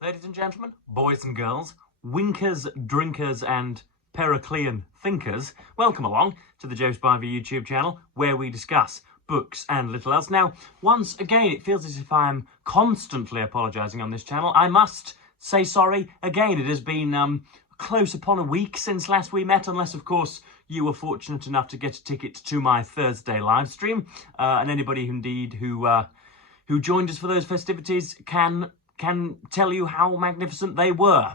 Ladies and gentlemen, boys and girls, winkers, drinkers and Periclean thinkers, welcome along to the Joe Spivey YouTube channel where we discuss books and little else. Now, once again, it feels as if I'm constantly apologising on this channel. I must say sorry. Again, it has been close upon a week since last we met, unless, of course, you were fortunate enough to get a ticket to my Thursday live stream. And anybody indeed who joined us for those festivities can tell you how magnificent they were.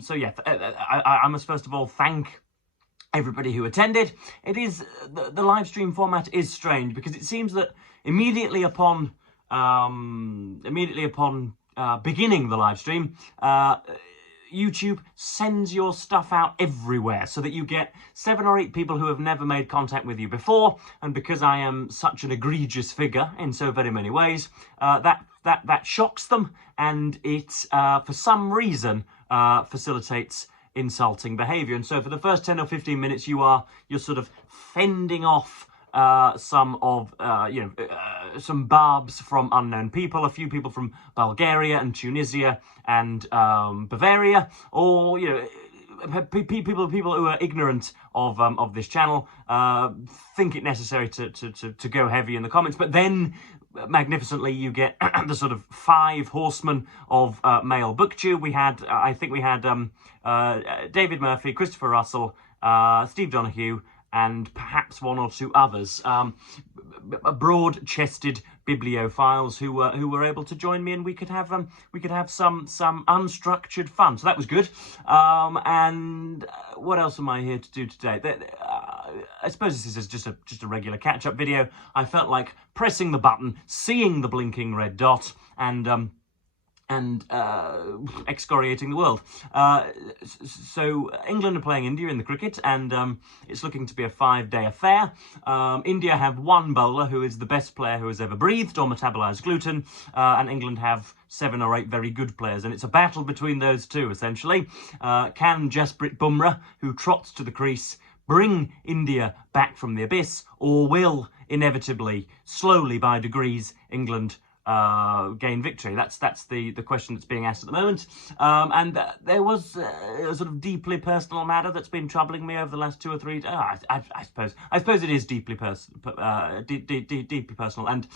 So yeah, I must first of all thank everybody who attended. It is the live stream format is strange because it seems that immediately upon beginning the live stream, YouTube sends your stuff out everywhere so that you get 7 or 8 people who have never made contact with you before, and because I am such an egregious figure in so very many ways, that shocks them, and it for some reason facilitates insulting behaviour. And so for the first 10 or 15 minutes you're sort of fending off some barbs from unknown people, a few people from Bulgaria and Tunisia and Bavaria, or people who are ignorant of this channel think it necessary to go heavy in the comments. But then magnificently you get the sort of 5 horsemen of male booktube. I think we had David Murphy, Christopher Russell, Steve Donahue, and perhaps 1 or 2 others, broad-chested bibliophiles who were able to join me, and we could have some unstructured fun. So that was good. And what else am I here to do today? I suppose this is just a regular catch-up video. I felt like pressing the button, seeing the blinking red dot, and excoriating the world. So England are playing India in the cricket, and it's looking to be a 5-day affair. India have 1 bowler who is the best player who has ever breathed or metabolised gluten, and England have 7 or 8 very good players, and it's a battle between those 2, essentially. Can Jasprit Bumrah, who trots to the crease, bring India back from the abyss, or will, inevitably, slowly by degrees, England gain victory? That's the question that's being asked at the moment. And there was a sort of deeply personal matter that's been troubling me over the last 2 or 3 days. I suppose it is deeply personal. And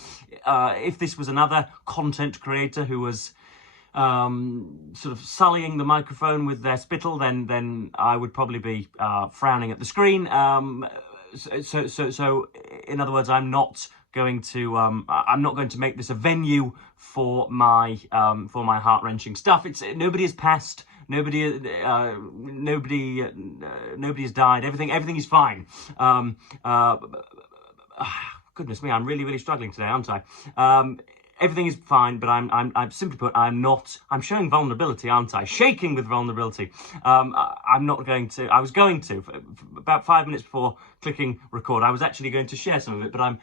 if this was another content creator who was sort of sullying the microphone with their spittle, then I would probably be frowning at the screen. So in other words, I'm not going to make this a venue for my heart-wrenching stuff. Nobody has passed, nobody has died. Everything is fine. Goodness me, I'm really struggling today, aren't I? Everything is fine, but I'm simply put, I'm showing vulnerability, aren't I? Shaking with vulnerability. I'm not going to. I was going to, about 5 minutes before clicking record, I was actually going to share some of it, but I'm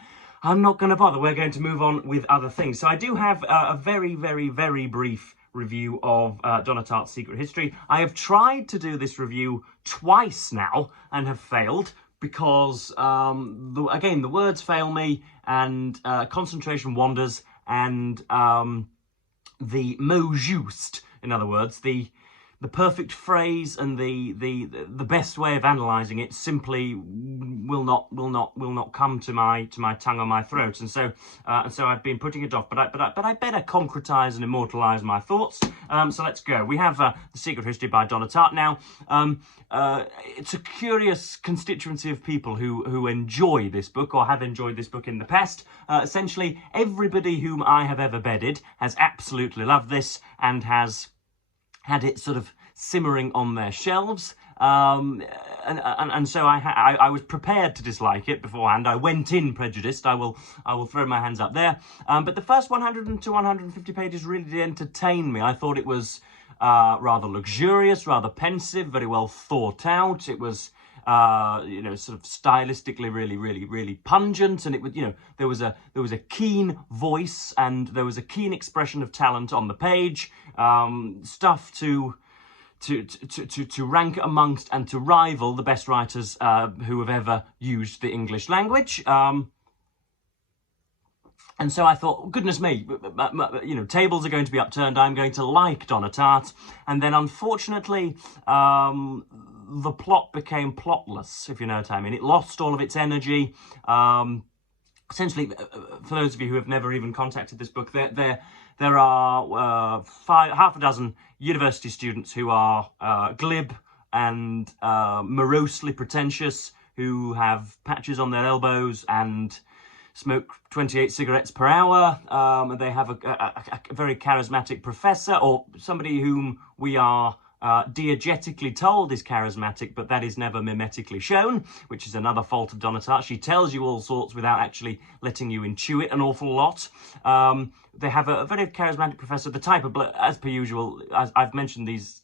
not going to bother. We're going to move on with other things. So I do have a very brief review of Donna Tartt's Secret History. I have tried to do this review twice now and have failed because, again, the words fail me, and concentration wanders, and the mot juste, in other words, the perfect phrase and the best way of analysing it simply will not come to my tongue or my throat, and so I've been putting it off. But I better concretise and immortalise my thoughts. So let's go. We have The Secret History by Donna Tartt. Now, it's a curious constituency of people who enjoy this book or have enjoyed this book in the past. Essentially, everybody whom I have ever bedded has absolutely loved this and has had it sort of simmering on their shelves, and so I was prepared to dislike it beforehand. I went in prejudiced. I will throw my hands up there. But the first 100 to 150 pages really did entertain me. I thought it was rather luxurious, rather pensive, very well thought out. It was sort of stylistically really pungent, and it would, there was a keen voice and there was a keen expression of talent on the page. Stuff to rank amongst and to rival the best writers who have ever used the English language. And so I thought, goodness me, you know, tables are going to be upturned. I'm going to like Donna Tartt. And then, unfortunately, the plot became plotless, if you know what I mean. It lost all of its energy. Essentially, for those of you who have never even contacted this book, there are half a dozen university students who are glib and morosely pretentious, who have patches on their elbows and smoke 28 cigarettes per hour, and they have a very charismatic professor, or somebody whom we are diegetically told is charismatic, but that is never mimetically shown, which is another fault of Donna Tartt. She tells you all sorts without actually letting you intuit an awful lot. They have a very charismatic professor, the type of, as per usual, as I've mentioned these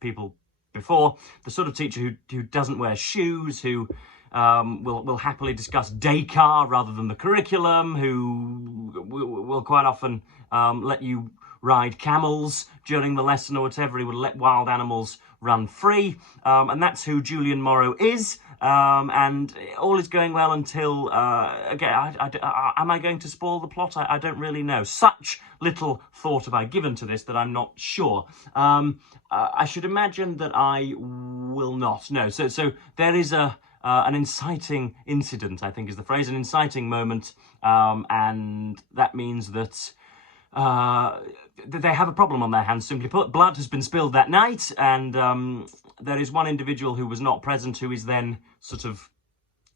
people before, the sort of teacher who doesn't wear shoes, who will happily discuss Descartes rather than the curriculum, who will quite often let you ride camels during the lesson or whatever. He would let wild animals run free. And that's who Julian Morrow is. And all is going well until, again, am I going to spoil the plot? I don't really know. Such little thought have I given to this that I'm not sure. I should imagine that I will not. No, so there is an inciting incident, I think is the phrase, an inciting moment, and that means that they have a problem on their hands, simply put. Blood has been spilled that night, and there is one individual who was not present who is then sort of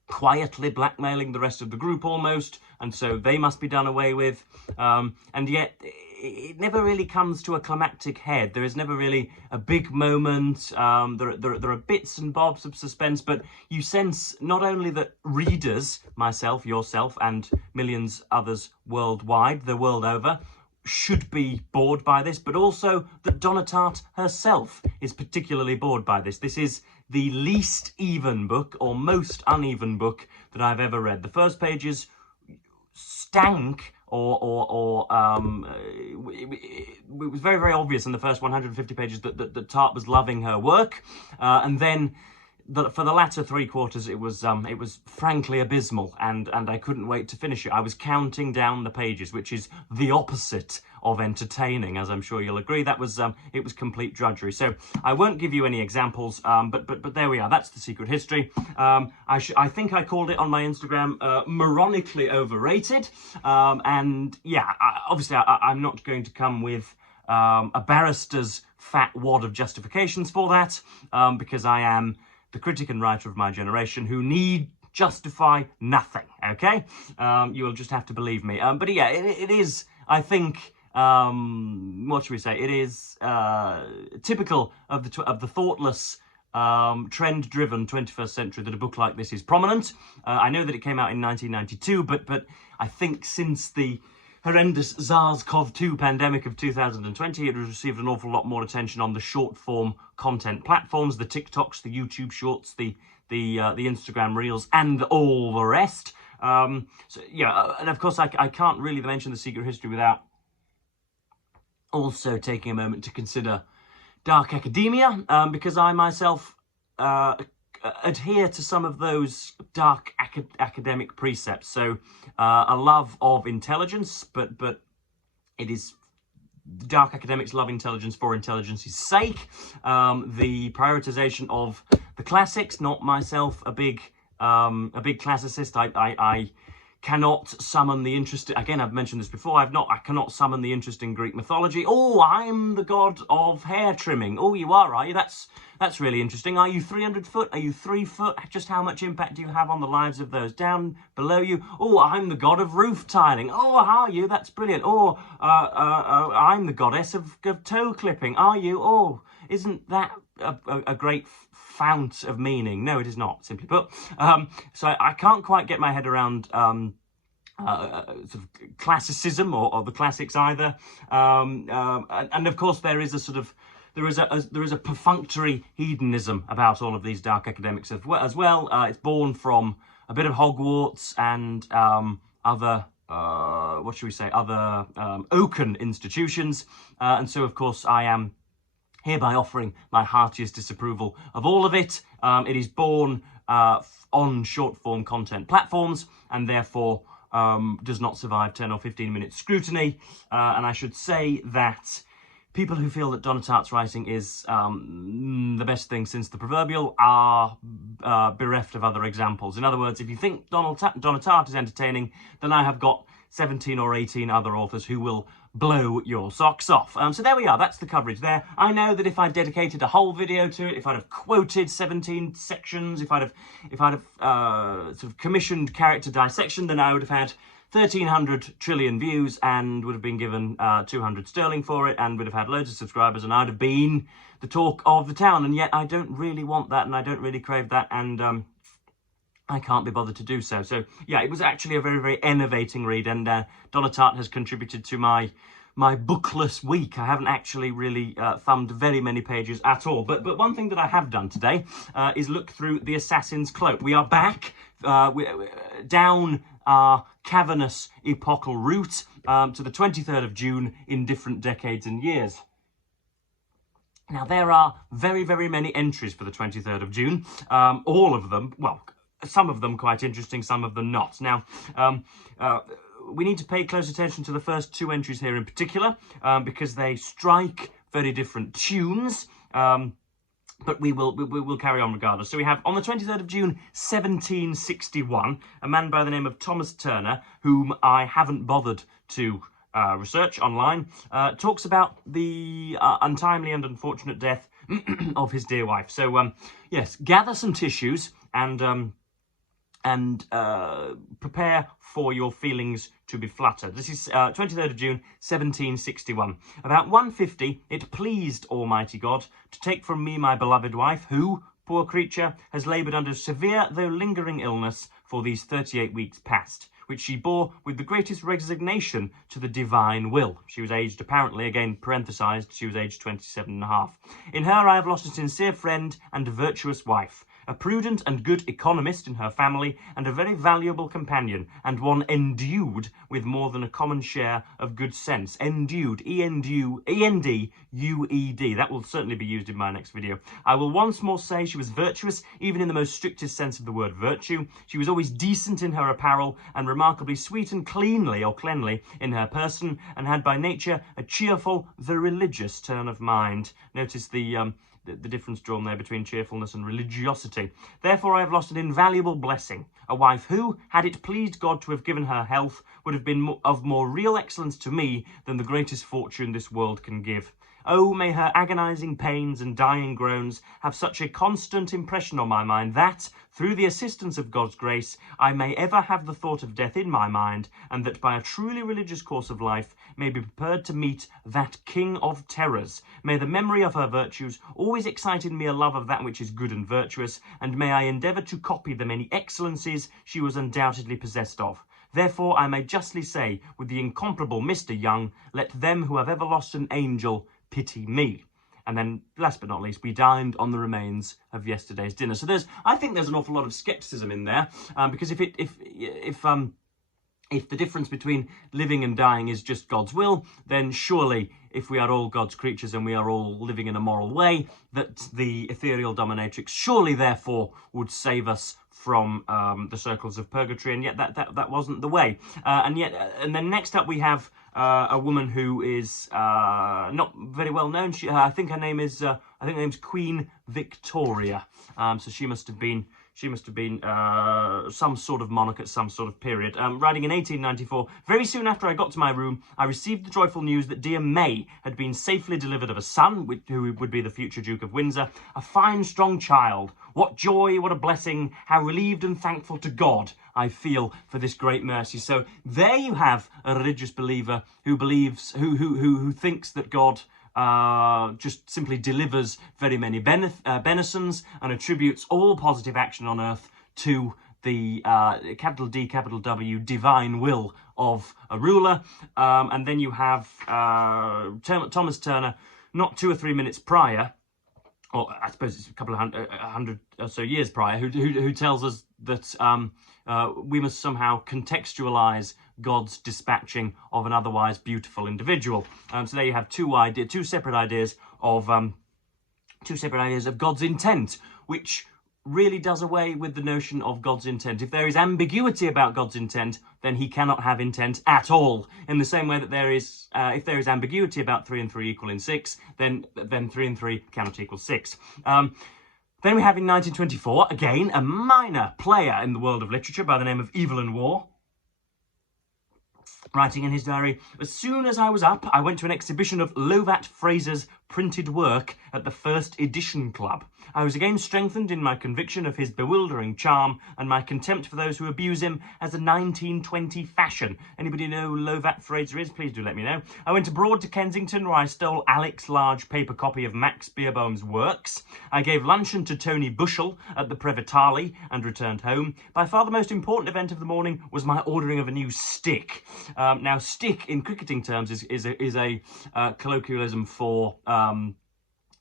quietly blackmailing the rest of the group almost, and so they must be done away with, and yet it never really comes to a climactic head. There is never really a big moment. There are bits and bobs of suspense, but you sense not only that readers, myself, yourself, and millions others worldwide, the world over, should be bored by this, but also that Donna Tartt herself is particularly bored by this. This is the least even book, or most uneven book, that I've ever read. The first pages stank, it was very, very obvious in the first 150 pages that Tartt was loving her work, and then for the latter three quarters it was frankly abysmal, and I couldn't wait to finish it. I was counting down the pages, which is the opposite of entertaining, as I'm sure you'll agree. That was it was complete drudgery. So I won't give you any examples, but there we are. That's the secret history. I think I called it on my Instagram moronically overrated, and yeah, obviously I'm not going to come with a barrister's fat wad of justifications for that, because I am the critic and writer of my generation who need justify nothing, okay? You will just have to believe me. But yeah, it is, I think, what should we say? It is typical of the thoughtless, trend-driven 21st century that a book like this is prominent. I know that it came out in 1992, but I think since the horrendous SARS-CoV-2 pandemic of 2020, it has received an awful lot more attention on the short-form content platforms, the TikToks, the YouTube Shorts, the Instagram Reels, and all the rest. So yeah, and of course I can't really mention The Secret History without also taking a moment to consider dark academia, because I myself adhere to some of those dark academic precepts. So a love of intelligence, but it is dark academics love intelligence for intelligence's sake. The prioritization of the classics, not myself a big classicist. I cannot summon the interest. Again, I've mentioned this before. I cannot summon the interest in Greek mythology. Oh, I'm the god of hair trimming. Oh, you are you? That's really interesting. Are you 300 foot? Are you 3 foot? Just how much impact do you have on the lives of those down below you? Oh, I'm the god of roof tiling. Oh, how are you? That's brilliant. Oh, I'm the goddess of toe clipping. Are you? Oh, isn't that a great fount of meaning? No, it is not, simply put. So I can't quite get my head around sort of classicism or the classics either. And of course there is a sort of there is a perfunctory hedonism about all of these dark academics as well. It's born from a bit of Hogwarts and other what should we say, other oaken institutions, and so of course I am hereby offering my heartiest disapproval of all of it. It is born on short-form content platforms, and therefore does not survive 10 or 15 minutes scrutiny. And I should say that people who feel that Donna Tartt's writing is the best thing since the proverbial are bereft of other examples. In other words, if you think Donna Tartt is entertaining, then I have got 17 or 18 other authors who will blow your socks off. So there we are, that's the coverage there. I know that if I dedicated a whole video to it, if I'd have quoted 17 sections, if I'd have sort of commissioned character dissection, then I would have had 1,300 trillion views and would have been given 200 sterling for it and would have had loads of subscribers and I'd have been the talk of the town. And yet I don't really want that and I don't really crave that, and I can't be bothered to do so. So yeah, it was actually a very, very enervating read, and Donna Tartt has contributed to my bookless week. I haven't actually really thumbed very many pages at all. But one thing that I have done today is look through The Assassin's Cloak. We are back down our cavernous epochal route to the 23rd of June in different decades and years. Now, there are very, very many entries for the 23rd of June. All of them, well, some of them quite interesting, some of them not. Now, we need to pay close attention to the first two entries here in particular, because they strike very different tunes, but we will carry on regardless. So we have, on the 23rd of June, 1761, a man by the name of Thomas Turner, whom I haven't bothered to research online, talks about the untimely and unfortunate death of his dear wife. So, yes, gather some tissues and prepare for your feelings to be flattered. This is 23rd of June, 1761. About 1:50, it pleased Almighty God to take from me my beloved wife, who, poor creature, has laboured under severe though lingering illness for these 38 weeks past, which she bore with the greatest resignation to the divine will. She was aged, apparently, again parenthesised, she was aged 27.5. In her I have lost a sincere friend and virtuous wife, a prudent and good economist in her family, and a very valuable companion, and one endued with more than a common share of good sense. Endued, E-N-D-U-E-D. That will certainly be used in my next video. I will once more say she was virtuous, even in the most strictest sense of the word virtue. She was always decent in her apparel, and remarkably sweet and cleanly or cleanly in her person, and had by nature a cheerful, though religious turn of mind. Notice the difference drawn there between cheerfulness and religiosity. Therefore I have lost an invaluable blessing, a wife who, had it pleased God to have given her health, would have been of more real excellence to me than the greatest fortune this world can give. Oh, may her agonising pains and dying groans have such a constant impression on my mind that, through the assistance of God's grace, I may ever have the thought of death in my mind, and that by a truly religious course of life may be prepared to meet that King of terrors. May the memory of her virtues always excite in me a love of that which is good and virtuous, and may I endeavour to copy the many excellencies she was undoubtedly possessed of. Therefore I may justly say, with the incomparable Mr. Young, let them who have ever lost an angel pity me. And then, last but not least, we dined on the remains of yesterday's dinner. So I think there's an awful lot of scepticism in there, because if the difference between living and dying is just God's will, then surely, if we are all God's creatures and we are all living in a moral way, that the ethereal dominatrix surely, therefore, would save us from the circles of purgatory, and yet that wasn't the way. And then next up we have a woman who is not very well known. I think her name is Queen Victoria. So she must have been some sort of monarch at some sort of period. Writing in 1894, very soon after I got to my room, I received the joyful news that dear May had been safely delivered of a son, who would be the future Duke of Windsor, a fine, strong child. What joy, what a blessing, how relieved and thankful to God I feel for this great mercy. So there you have a religious believer who thinks that God just simply delivers very many benisons and attributes all positive action on earth to the capital D, capital W, divine will of a ruler. And then you have Thomas Turner, not 2 or 3 minutes prior, or I suppose it's a couple of hundred or so years prior, who tells us that we must somehow contextualize God's dispatching of an otherwise beautiful individual. So there you have two separate ideas of God's intent, which really does away with the notion of God's intent. If there is ambiguity about God's intent, then he cannot have intent at all. In the same way that there is, if there is ambiguity about 3 and 3 equaling 6, then 3 and 3 cannot equal 6. Then we have in 1924, again, a minor player in the world of literature by the name of Evelyn Waugh, writing in his diary, "As soon as I was up, I went to an exhibition of Lovat Fraser's printed work at the First Edition Club. I was again strengthened in my conviction of his bewildering charm and my contempt for those who abuse him as a 1920 fashion." Anybody know who Lovat Fraser is? Please do let me know. "I went abroad to Kensington, where I stole Alec's large paper copy of Max Beerbohm's works. I gave luncheon to Tony Bushell at the Previtali and returned home. By far the most important event of the morning was my ordering of a new stick." Now, stick in cricketing terms is a colloquialism for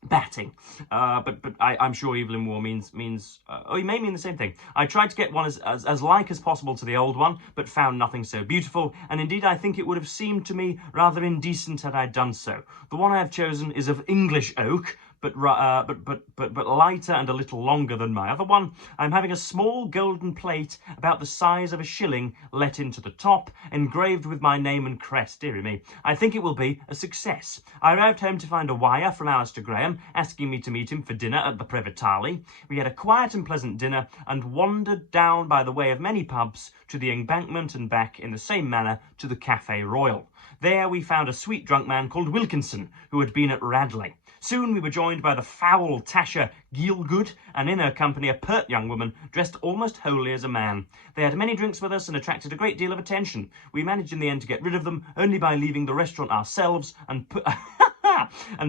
batting, but I'm sure Evelyn Waugh means oh, he may mean the same thing. "I tried to get one as like as possible to the old one, but found nothing so beautiful, and indeed I think it would have seemed to me rather indecent had I done so. The one I have chosen is of English oak, but lighter and a little longer than my other one. I'm having a small golden plate about the size of a shilling let into the top, engraved with my name and crest. Dearie me. I think it will be a success. I arrived home to find a wire from Alistair Graham asking me to meet him for dinner at the Previtali. We had a quiet and pleasant dinner and wandered down by the way of many pubs to the Embankment and back in the same manner to the Café Royal. There we found a sweet drunk man called Wilkinson, who had been at Radley. Soon we were joined by the foul Tasha Gielgud, and in her company a pert young woman, dressed almost wholly as a man. They had many drinks with us and attracted a great deal of attention. We managed in the end to get rid of them, only by leaving the restaurant ourselves and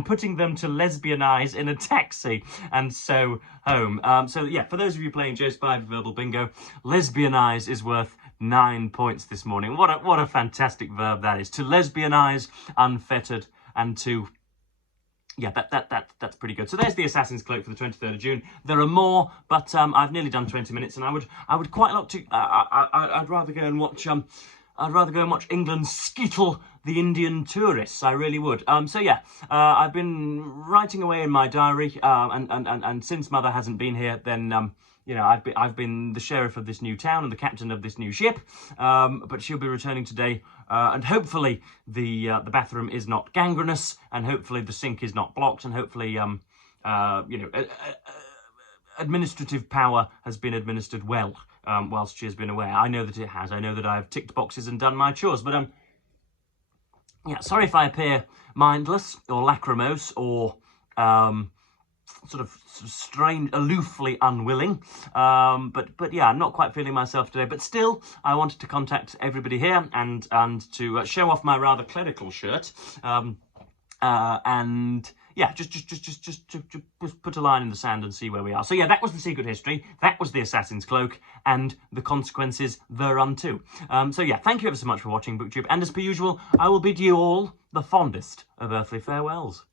putting them to lesbianize in a taxi, and so home." So yeah, for those of you playing Joe Spivey Verbal Bingo, lesbianize is worth 9 points this morning. What a fantastic verb that is. To lesbianize, unfettered, and to... yeah, that's pretty good. So there's the Assassin's Cloak for the 23rd of June. There are more, but I've nearly done 20 minutes, and I would quite like to. I'd rather go and watch. I'd rather go and watch England skittle the Indian tourists. I really would. So yeah, I've been writing away in my diary, and since Mother hasn't been here, then you know, I've been the sheriff of this new town and the captain of this new ship. But she'll be returning today, and hopefully the bathroom is not gangrenous, and hopefully the sink is not blocked, and hopefully you know, administrative power has been administered well whilst she has been away. I know that it has. I know that I've ticked boxes and done my chores. But yeah, sorry if I appear mindless or lachrymose or sort of strange, aloofly unwilling. But yeah, I'm not quite feeling myself today. But still, I wanted to contact everybody here and to show off my rather clerical shirt. And yeah, just put a line in the sand and see where we are. So yeah, that was the Secret History. That was the Assassin's Cloak and the consequences thereunto. So yeah, thank you ever so much for watching BookTube. And as per usual, I will bid you all the fondest of earthly farewells.